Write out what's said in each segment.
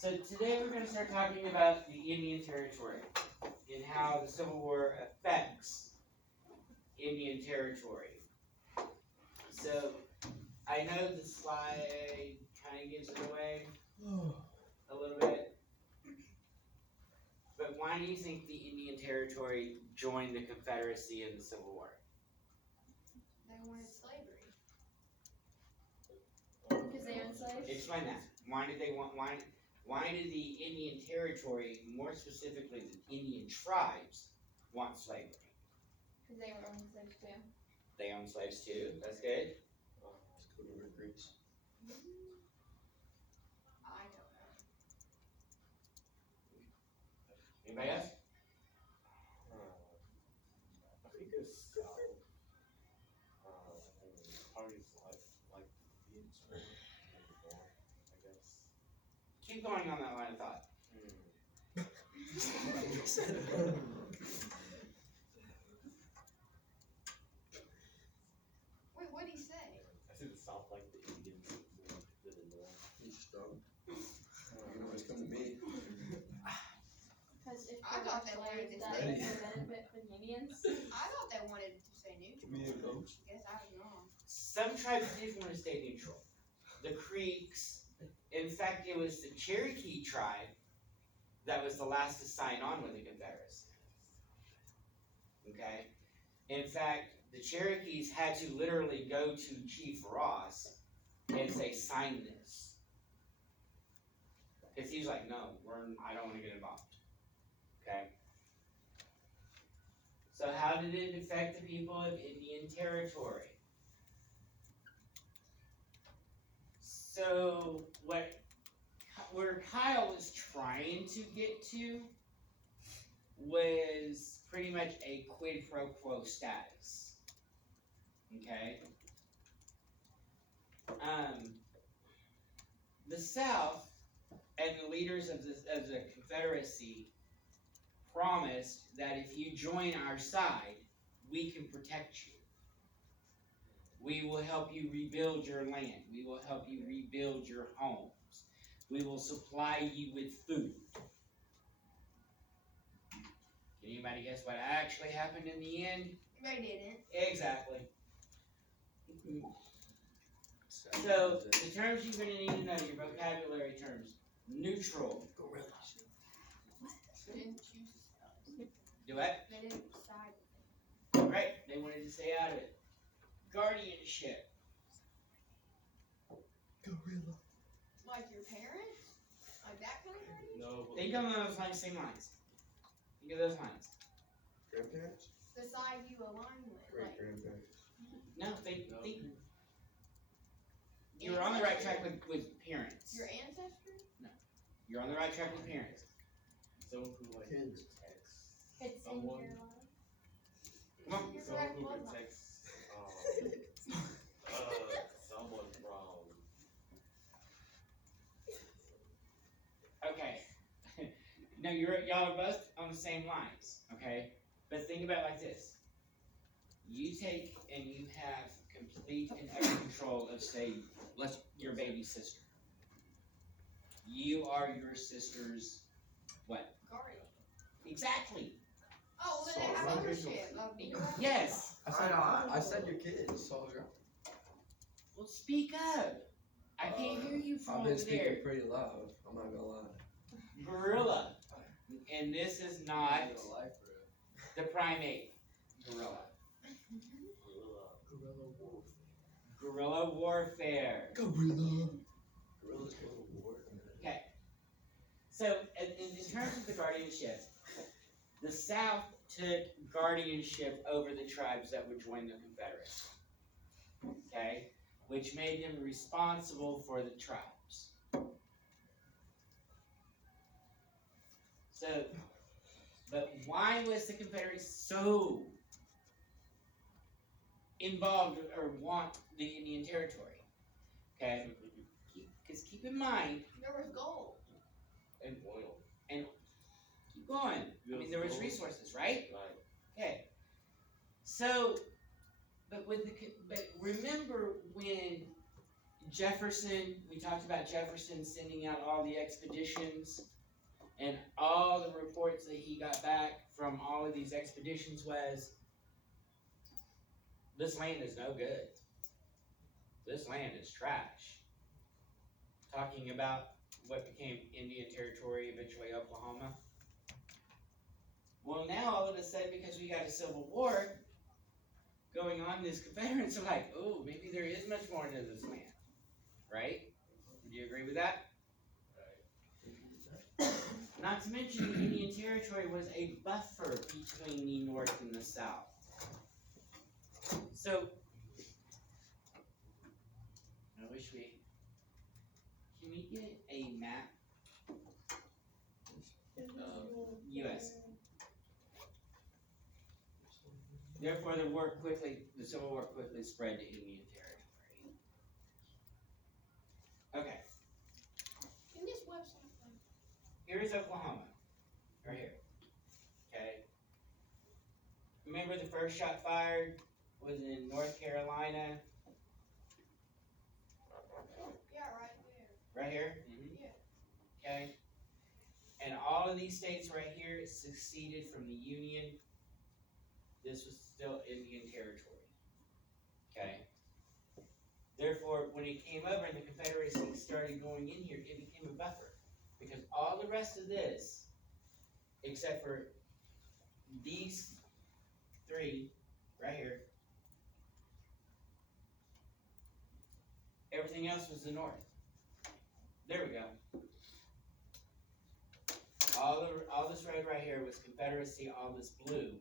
So today we're going to start talking about the Indian Territory and how the Civil War affects Indian Territory. So I know the slide kind of gives it away a little bit, but why do you think the Indian Territory joined the Confederacy in the Civil War? They wanted slavery. Because they own slaves? Explain that. Why did the Indian Territory, more specifically the Indian tribes, want slavery? Because they were owning slaves too. They own slaves too. That's good. I don't know. Anybody else? I think it's South. Parties like the Indians, I guess. Keep going on that line of thought. Wait, what did he say? I see the South like the Indians more than the North. He's strong. You can always come to me. Because if I they thought were they wanted slaves, to that say- is a benefit for the Indians. I thought they wanted to stay neutral. Me and Coach. Guess I was wrong. Some tribes did want to stay neutral. The Creeks, in fact, it was the Cherokee tribe that was the last to sign on with the Confederacy. Okay? In fact, the Cherokees had to literally go to Chief Ross and say, sign this. Because he's like, no, I don't want to get involved. Okay? So how did it affect the people of Indian Territory? So where Kyle was trying to get to was pretty much a quid pro quo status. Okay? The South and the leaders of the Confederacy promised that if you join our side, we can protect you. We will help you rebuild your land. We will help you rebuild your homes. We will supply you with food. Can anybody guess what actually happened in the end? They didn't. Exactly. So, the terms you're going to need to know, your vocabulary terms. Neutral. They didn't choose. Do what? They didn't decide. Right. They wanted to stay out of it. Guardianship. Gorilla. Like your parents? Like that kind of guardian? No, but Think of those same lines. Think of those lines. Grandparents? The side you align with. Great Like, grandparents. No, think. No. You're on the right track with parents. your ancestry? You're on the right track with parents. someone who like Kids. protects It's in Someone- Carolina. Come on. You're someone correct, who both. protects someone from Okay. No, y'all are both on the same lines, okay? But think about it like this. You take and you have complete and utter control of, say, your baby sister. You are your sister's what? Guardian. Exactly. Oh, well, then they have ownership of you. Yes. I said your kids. So Well, speak up. I can't hear you from I've been over speaking there. pretty loud. I'm not gonna lie. Gorilla. And this is not I'm gonna lie for it. the primate gorilla. Gorilla wolf. Guerrilla warfare. Gorilla. Gorilla's going to war. Okay. So, in terms of the guardianship, the South took guardianship over the tribes that would join the Confederacy. Okay? Which made them responsible for the tribes. So, but why was the Confederacy so involved or want the Indian Territory? Okay? Because keep in mind, There was gold. and oil. keep going. I mean, there was resources, right? Right. Okay. So, but remember when Jefferson, we talked about Jefferson sending out all the expeditions, and all the reports that he got back from all of these expeditions was, this land is no good. This land is trash. Talking about what became Indian Territory, eventually Oklahoma. Well, now all of a sudden, because we got a civil war going on, these Confederates are like, oh, maybe there is much more to this land. Right? Would you agree with that? Not to mention, the Indian Territory was a buffer between the North and the South. So, I wish we... Can we get a map? U.S. Therefore, the Civil War quickly spread to Indian Territory. Okay, In this website, here is Oklahoma, right here. Okay. Remember the first shot fired was in North Carolina, yeah, right there. right here? Yeah. Okay. And all of these states right here seceded from the Union. This was still Indian Territory. Okay. Therefore, when it came over and the Confederacy started going in here, it became a buffer. Because all the rest of this, except for these three right here, everything else was the North. There we go. All this red right here was Confederacy, all this blue.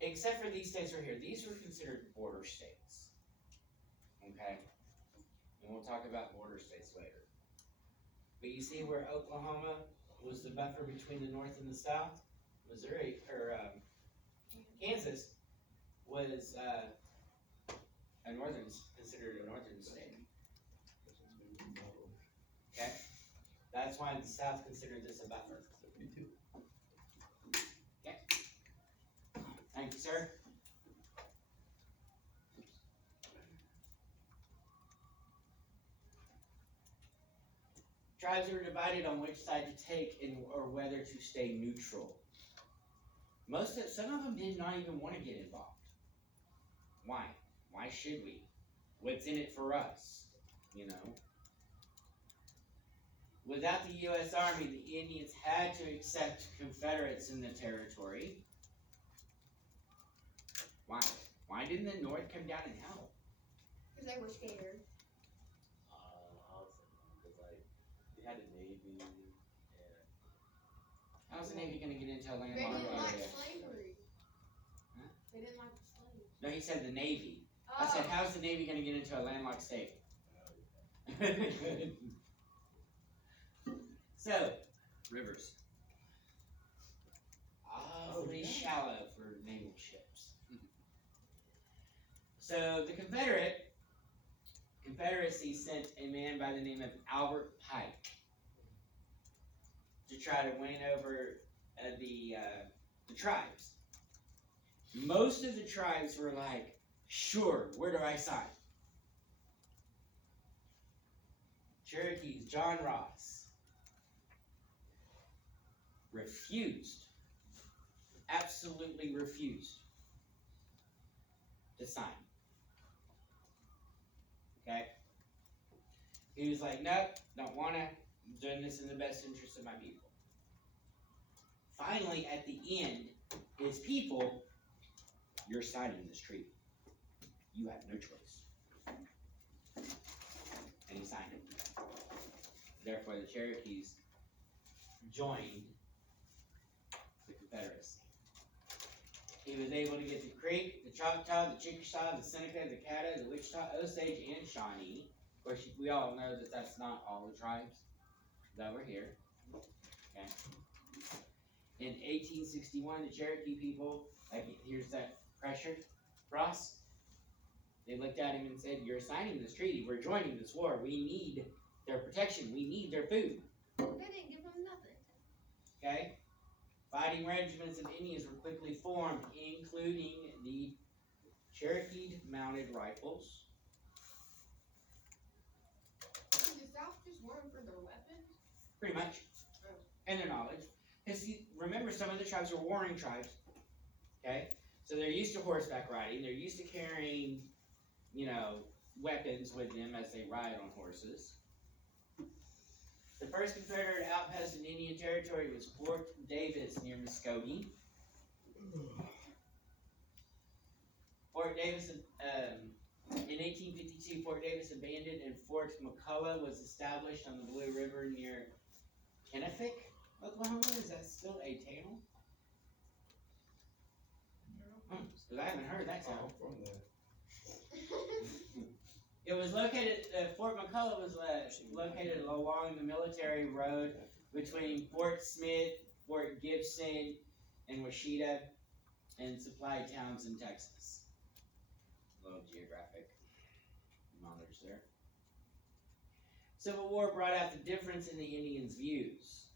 Except for these states right here. These were considered border states. Okay? And we'll talk about border states later. But you see where Oklahoma was the buffer between the North and the South? Missouri, or Kansas was considered a northern state. Okay? That's why the South considered this a buffer. Okay. Thank you, sir. Tribes were divided on which side to take or whether to stay neutral. Some of them did not even want to get involved. Why? Why should we? What's in it for us? You know? Without the U.S. Army, the Indians had to accept Confederates in the territory. Why? Why didn't the North come down and help? Because they were scared. Because like they had a navy and How's the Navy going to get into a They landlocked didn't like area? slavery. Huh? They didn't like the slaves. No, he said the Navy. Oh. I said, how's the Navy going to get into a landlocked state? So, rivers. Awfully shallow for naval ships. So, the Confederacy sent a man by the name of Albert Pike to try to win over the tribes. Most of the tribes were like, sure, where do I sign? Cherokees, John Ross, refused, absolutely refused to sign. Okay? He was like, nope, don't want to, I'm doing this in the best interest of my people. Finally, at the end, his people, you're signing this treaty. You have no choice. And he signed it. Therefore, the Cherokees joined the Confederacy. He was able to get the Creek, the Choctaw, the Chickasaw, the Seneca, the Caddo, the Wichita, Osage, and Shawnee. Of course, we all know that that's not all the tribes that were here. Okay. In 1861, the Cherokee people, here's that pressure, Ross, they looked at him and said, you're signing this treaty, we're joining this war, we need their protection, we need their food. They didn't give them nothing. Okay? Fighting regiments of Indians were quickly formed, including the Cherokee Mounted Rifles, sworn for their weapons? pretty much, and their knowledge. Because remember, some of the tribes were warring tribes. Okay, so they're used to horseback riding. They're used to carrying, weapons with them as they ride on horses. The first Confederate outpost in Indian Territory was Fort Davis near Muskogee. Fort Davis, in 1852, Fort Davis abandoned and Fort McCullough was established on the Blue River near Kennefic, Oklahoma. Is that still a town? Because I haven't heard that town. I'm from there. It was located, Fort McCullough was located along the military road between Fort Smith, Fort Gibson, and Washita, and supplied towns in Texas. Little geographic knowledge there. Civil War brought out the difference in the Indians' views.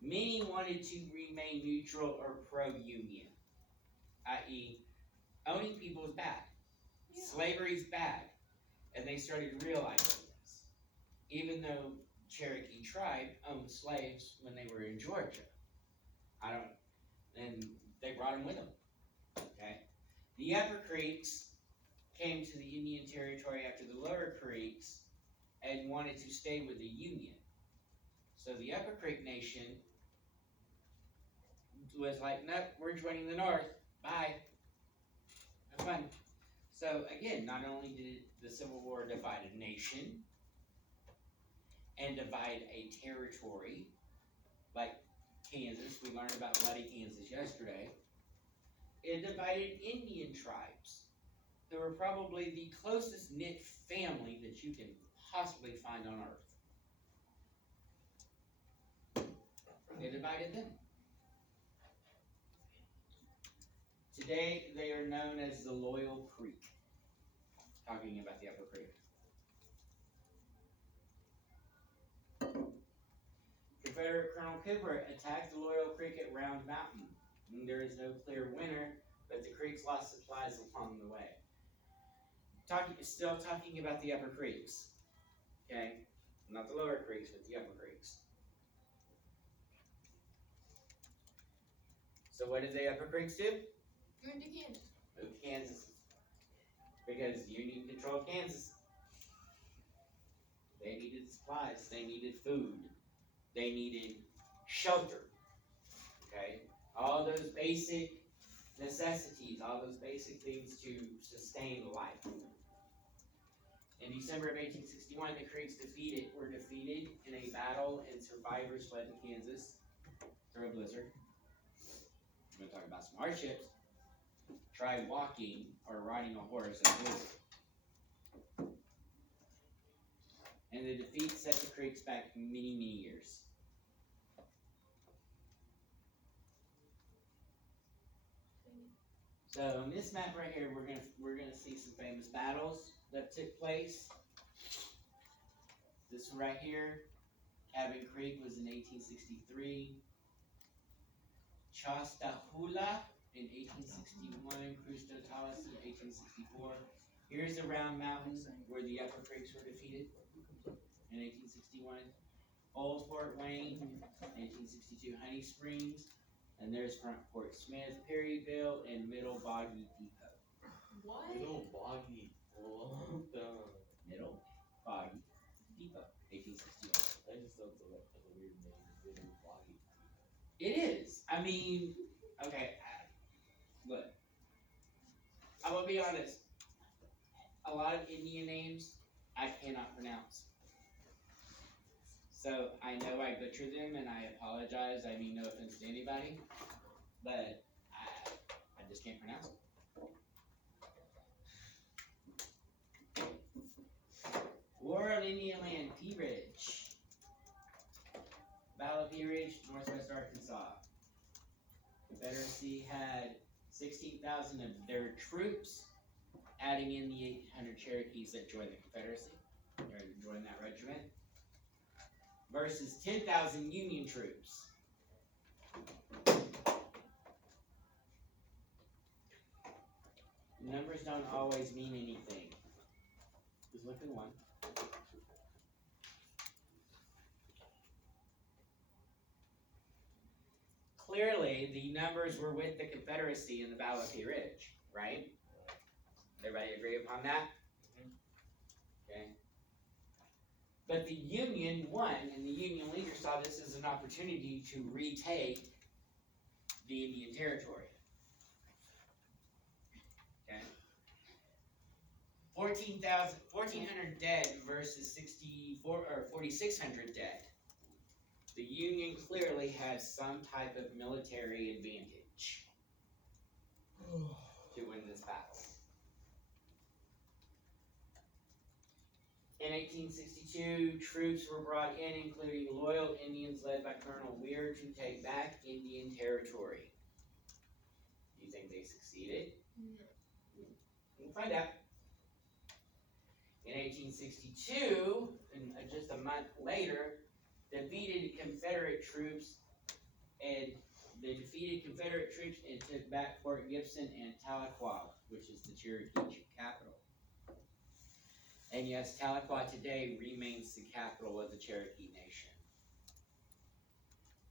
Many wanted to remain neutral or pro-union, i.e., owning people is bad. Yeah. Slavery's bad. And they started realizing this. Even though Cherokee tribe owned slaves when they were in Georgia. And they brought them with them. Okay? The Upper Creeks came to the Indian Territory after the Lower Creeks and wanted to stay with the Union. So the Upper Creek Nation was like, nope, we're joining the North. Bye. Have fun. So again, not only did the Civil War divide a nation and divide a territory, like Kansas, we learned about bloody Kansas yesterday, it divided Indian tribes, who were probably the closest knit family that you can possibly find on earth. It divided them. Today, they are known as the Loyal Creek. Talking about the Upper Creek. Confederate Colonel Cooper attacked the Loyal Creek at Round Mountain. There is no clear winner, but the creeks lost supplies along the way. Still talking about the Upper Creeks. Okay? Not the Lower Creeks, but the Upper Creeks. So what did the Upper Creeks do? Moved to Kansas. Moved to Kansas. Because the Union controlled Kansas. They needed supplies. They needed food. They needed shelter. Okay? All those basic necessities, all those basic things to sustain life. In December of 1861, the Creeks were defeated in a battle, and survivors fled to Kansas through a blizzard. I'm going to talk about some hardships. Try walking or riding a horse in a blizzard. And the defeat set the Creeks back many, many years. So on this map right here, we're gonna see some famous battles that took place. This one right here, Cabin Creek, was in 1863. Chastahula in 1861. Cruz de Talas in 1864. Here's the Round Mountain where the Upper Creeks were defeated in 1861. Old Fort Wayne, 1862. Honey Springs. And there's Front Fort Smith, Perryville, and Middle Boggy Depot. What? Little boggy. Oh, dumb. Middle Boggy Depot, 1861. That just sounds like a weird name. Little boggy. It is. I mean, okay, look. I will be honest. A lot of Indian names I cannot pronounce. So I know I butcher them and I apologize. I mean no offense to anybody. But I just can't pronounce them. War on Indian Land, Pea Ridge. Battle of Pea Ridge, Northwest Arkansas. Confederacy had 16,000 of their troops, adding in the 800 Cherokees that joined the Confederacy, or joined that regiment, versus 10,000 Union troops. Numbers don't always mean anything. Just look at one. clearly the numbers were with the Confederacy in the Battle of Pea Ridge, right? Everybody agree upon that? Okay. But the Union won, and the Union leaders saw this as an opportunity to retake the Indian Territory. Okay. 1,400 dead versus 4,600 dead. The Union clearly had some type of military advantage to win this battle. In 1862, troops were brought in, including loyal Indians led by Colonel Weir, to take back Indian Territory. Do you think they succeeded? No. We'll find out. In 1862, and just a month later, defeated Confederate troops and took back Fort Gibson and Tahlequah, which is the Cherokee capital. And yes, Tahlequah today remains the capital of the Cherokee Nation.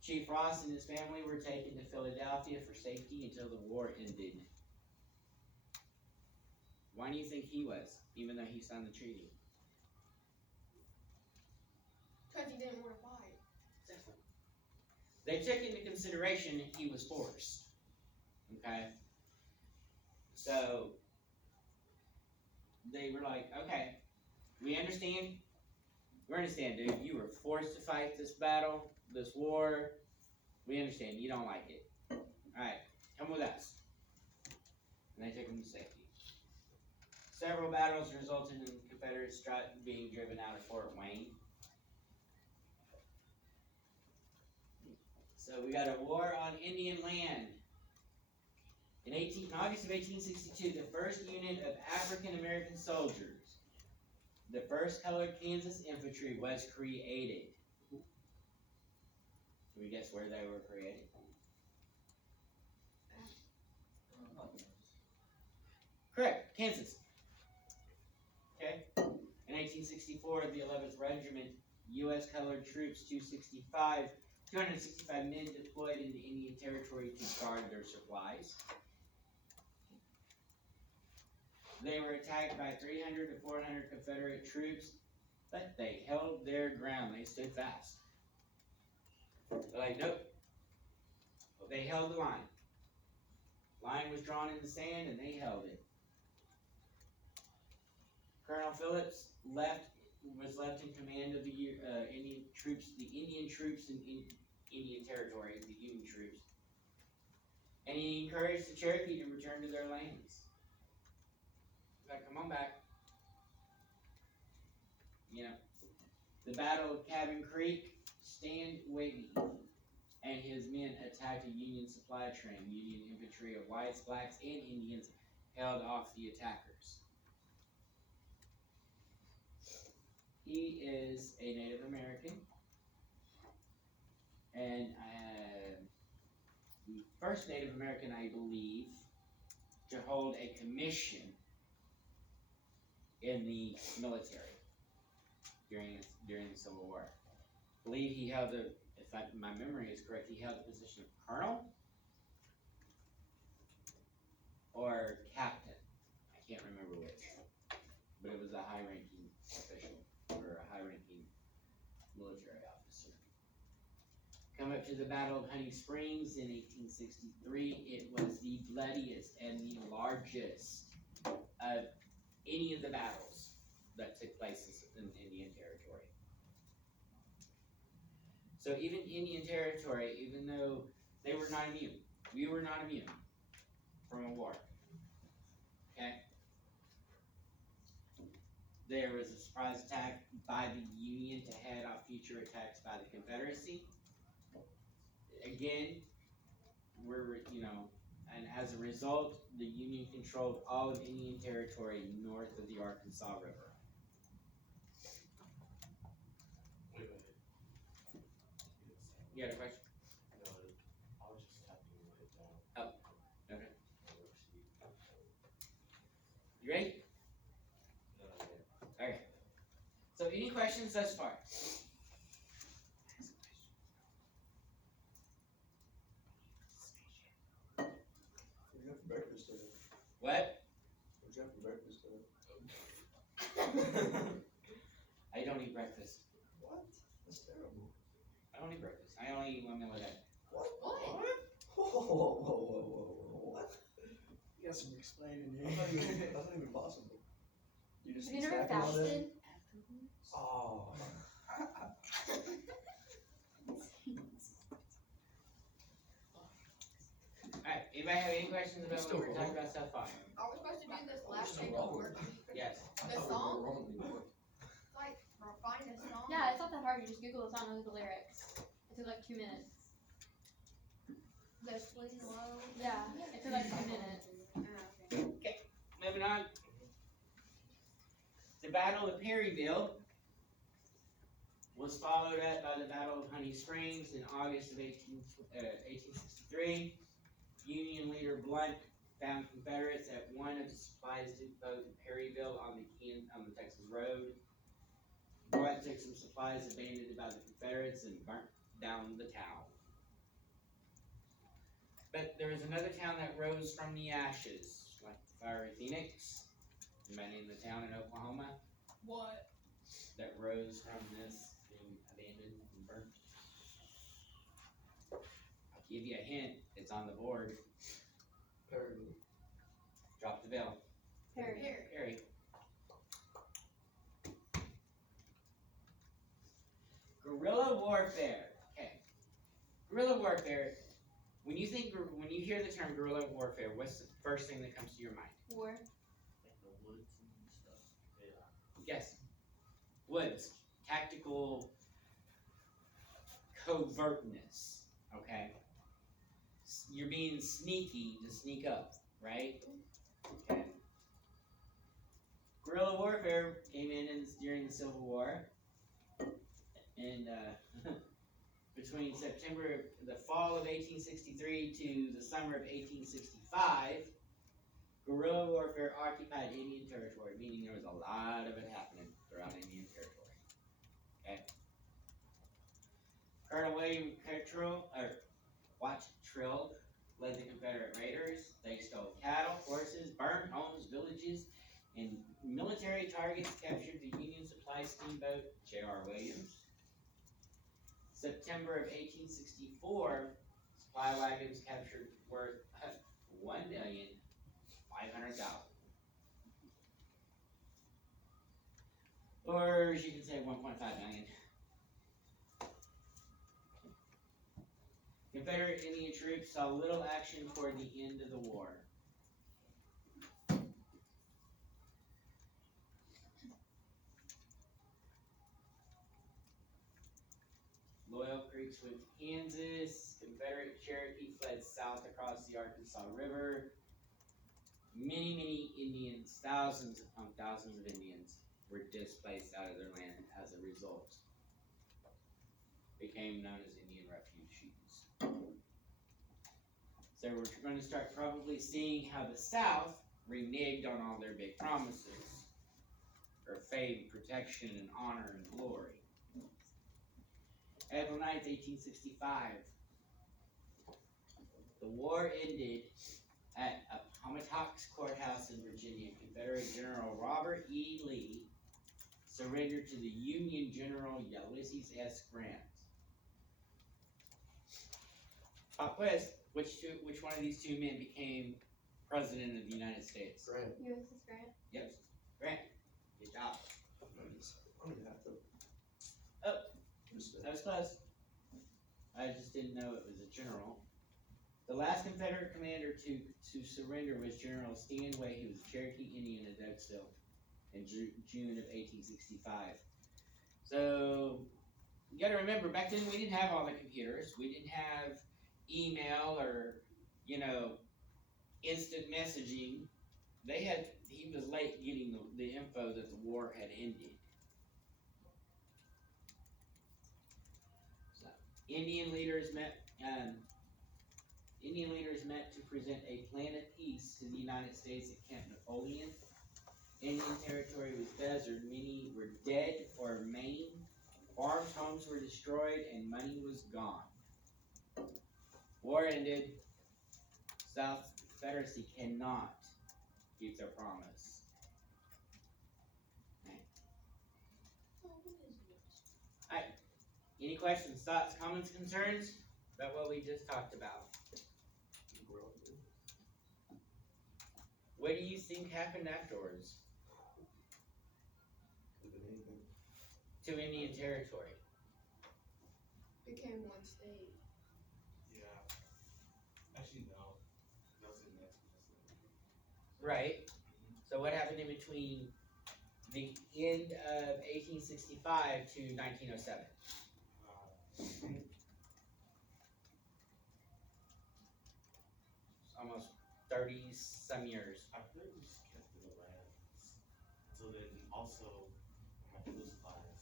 Chief Ross and his family were taken to Philadelphia for safety until the war ended. Why do you think he was, even though he signed the treaty? Because he didn't want to fight. They took into consideration he was forced. Okay? So, they were like, okay, we understand. We understand, dude. You were forced to fight this battle, this war. We understand. You don't like it. Alright, come with us. And they took him to safety. Several battles resulted in Confederates being driven out of Fort Wayne. So we got a war on Indian land. In August of 1862, the first unit of African American soldiers, the first colored Kansas infantry, was created. Can we guess where they were created? Correct, Kansas. Okay. In 1864, the 11th Regiment, U.S. colored troops, 265 men deployed into Indian Territory to guard their supplies. They were attacked by 300 to 400 Confederate troops, but they held their ground. They stood fast. They're like, nope. They held the line. Line was drawn in the sand, and they held it. Colonel Phillips was left in command of the Indian troops in Indian Territory, the Union troops, and he encouraged the Cherokee to return to their lands. Like, come on back. You know, the Battle of Cabin Creek, Stan Whately and his men attacked a Union supply train. Union infantry of whites, blacks, and Indians held off the attackers. He is a Native American, and the first Native American, I believe, to hold a commission in the military during the Civil War. I believe he held my memory is correct, he held the position of colonel or captain. I can't remember which, but it was a high-ranking official or a high-ranking military officer. Come up to the Battle of Honey Springs in 1863. It was the bloodiest and the largest of any of the battles that took place in Indian Territory. So even Indian Territory, even though they were not immune, we were not immune from a war. Okay? There was a surprise attack by the Union to head off future attacks by the Confederacy. Again, and as a result, the Union controlled all of Indian Territory north of the Arkansas River. Wait. You got a question? No, I was just tapping it down. Oh, okay. You ready? No, not yet. Okay. So any questions thus far? What? What'd you have for breakfast today? I don't eat breakfast. What? That's terrible. I don't eat breakfast. I only eat 1 meal a day. What? What? Whoa. What? You got some explaining That's not even possible. You just Have you eat never snack all day? fasted? Oh. Alright, anybody have any questions about Still what we're talking wrong. about so far? Are we supposed to do this last Still thing wrong. on the worksheet? Yes. I The thought we song? were wrong before. Like, find a song? Yeah, it's not that hard. You just Google the song and look at the lyrics. It took like 2 minutes. The swing low? Yeah, it took like 2 minutes. Okay. Moving on. The Battle of Perryville was followed up by the Battle of Honey Springs in August of 1863. Union leader Blunt found Confederates at one of the supplies depot in Perryville on the Texas Road. Blunt took some supplies abandoned by the Confederates and burnt down the town. But there was another town that rose from the ashes, like the fiery Phoenix. Anybody in the town in Oklahoma What? that rose from this being abandoned and burnt? I'll give you a hint. It's on the board. Perryville. Drop the bell. Perry. Here. Perry. Guerrilla warfare. Okay. Guerrilla warfare. When you hear the term guerrilla warfare, what's the first thing that comes to your mind? War. Like the woods and stuff. Yeah. Yes. Woods. Tactical covertness. Okay. You're being sneaky to sneak up, right? Okay. Guerrilla warfare came in during the Civil War, and between the fall of 1863 to the summer of 1865, guerrilla warfare occupied Indian territory, meaning there was a lot of it happening throughout Indian territory. Okay. Colonel William Trill led the Confederate raiders. They stole cattle, horses, burned homes, villages, and military targets. Captured the Union supply steamboat J.R. Williams. September of 1864, supply wagons captured worth $1,500,000. Or as you can say, 1.5 million. Confederate Indian troops saw little action toward the end of the war. Loyal Creek swims Kansas. Confederate Cherokee fled south across the Arkansas River. Many Indians, thousands upon thousands of Indians, were displaced out of their land as a result. Became known as Indian refugees. So we're going to start probably seeing how the South reneged on all their big promises, or fame, protection, and honor and glory. April 9th, 1865. The war ended at Appomattox Courthouse in Virginia. Confederate General Robert E. Lee surrendered to the Union General Ulysses S. Grant. Pop quiz: which one of these two men became president of the United States? Grant. Ulysses Grant. Yep, Grant. Good job. I don't even have to. Oh. Just, That was close. I just didn't know it was a general. The last Confederate commander to surrender was General Stanway, who was a Cherokee Indian at Doaksville in June of 1865. So, you gotta remember, back then we didn't have all the computers. We didn't have email or, instant messaging. He was late getting the info that the war had ended. So, Indian leaders met to present a plan of peace to the United States at Camp Napoleon. Indian territory was desert, many were dead or maimed, farms, homes were destroyed, and money was gone. War ended. South Confederacy cannot keep their promise. Oh, what is this? Any questions, thoughts, comments, concerns about what we just talked about? What do you think happened afterwards Could've been anything. to Indian Territory? Became one state. Yeah. Actually, no. That was in Mexico. Right. So what happened in between the end of 1865 to 1907? Almost 30 some years. I pretty much kept the lands. So then also, my English class,